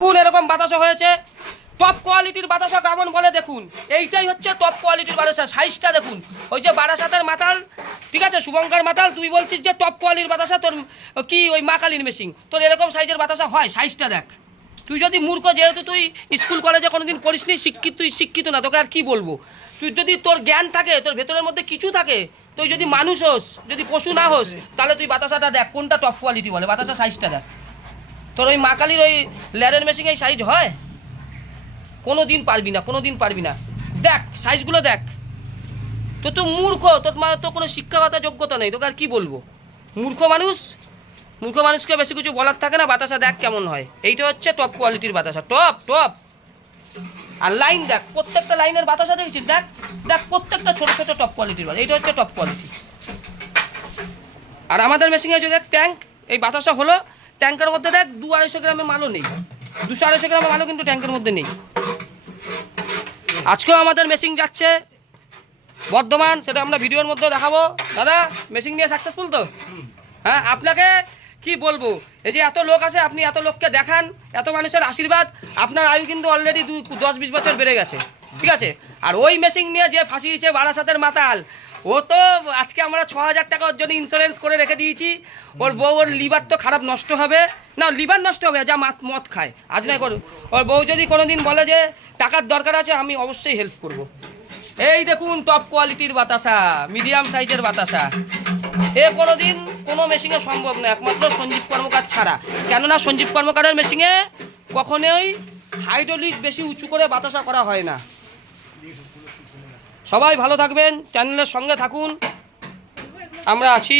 কোন এরকম বাতাসা হয়েছে, টপ কোয়ালিটির বাতাসা কেমন বলে দেখুন। এইটাই হচ্ছে টপ কোয়ালিটির বাতাসা। সাইজটা দেখুন, ওই যে বারাসাতের মাতাল, ঠিক আছে, শুভঙ্কর মাতাল, তুই বলছিস যে টপ কোয়ালিটির বাতাসা, তোর কি ওই মা কালীর মেশিন, তোর এরকম সাইজের বাতাসা হয়? সাইজটা দেখ। তুই যদি মূর্খ, যেহেতু তুই স্কুল কলেজে কোনোদিন পড়িসনি, তুই শিক্ষিত না, তোকে আর কি বলবো। তুই যদি তোর জ্ঞান থাকে, তোর ভেতরের মধ্যে কিছু থাকে, তুই যদি মানুষ হোস, যদি পশু না হোস, তাহলে তুই বাতাসাটা দেখ কোনটা টপ কোয়ালিটি বলে, বাতাসা সাইজটা দেখ। তোর ওই মা কালীর ওই ল্যারের মেশিন এই সাইজ হয়? কোনো দিন পারবি না, কোনো দিন পারবি না। দেখ সাইজগুলো দেখ। তো তুই মূর্খ, তোর মানে তো কোনো শিক্ষাগত যোগ্যতা নেই, তোকে আর কি বলবো। মূর্খ মানুষকে বেশি কিছু বলার থাকে না। বাতাসা দেখ কেমন হয়, এইটা হচ্ছে টপ কোয়ালিটির বাতাসা, টপ টপ। আর লাইন দেখ, প্রত্যেকটা লাইনের বাতাসা দেখেছিস, দেখ দেখ, প্রত্যেকটা ছোটো ছোটো টপ কোয়ালিটির বাতাসা, এইটা হচ্ছে টপ কোয়ালিটি। আর আমাদের মেশিনে যে দেখ ট্যাঙ্ক, এই বাতাসা হলো ট্যাঙ্কের মধ্যে, দেখ 200-250 গ্রামের মালও নেই, 200-250 গ্রামের মালও কিন্তু ট্যাঙ্কের মধ্যে নেই। আজকেও আমাদের মেশিন যাচ্ছে বর্ধমান, সেটা আমরা ভিডিওর মধ্যে দেখাবো। দাদা মেশিন নিয়ে সাকসেসফুল তো? হ্যাঁ, আপনাকে কি বলবো, এই যে এত লোক আছে, আপনি এত লোককে দেখান, এত মানুষের আশীর্বাদ, আপনার আয়ু কিন্তু অলরেডি 10-20 বছর বেড়ে গেছে, ঠিক আছে। আর ওই মেশিন নিয়ে যে ফাঁসিয়েছে বারাসাতের মাতাল, ও তো আজকে আমরা 6000 টাকা ওর জন্য ইন্স্যুরেন্স করে রেখে দিয়েছি। ওর বউ, ওর লিভার তো খারাপ নষ্ট হবে না, লিভার নষ্ট হবে যা মদ খায়, আজ নয় করুন। ওর বউ যদি কোনো দিন বলে যে টাকার দরকার আছে, আমি অবশ্যই হেল্প করব। এই দেখুন টপ কোয়ালিটির বাতাসা, মিডিয়াম সাইজের বাতাসা। এ কোনো দিন কোনো মেশিনে সম্ভব না, একমাত্র সঞ্জীব কর্মকার ছাড়া। কেননা সঞ্জীব কর্মকারের মেশিনে কখনোই হাইড্রোলিক বেশি উঁচু করে বাতাসা করা হয় না। সবাই ভালো থাকবেন, চ্যানেলের সঙ্গে থাকুন, আমরা আছি।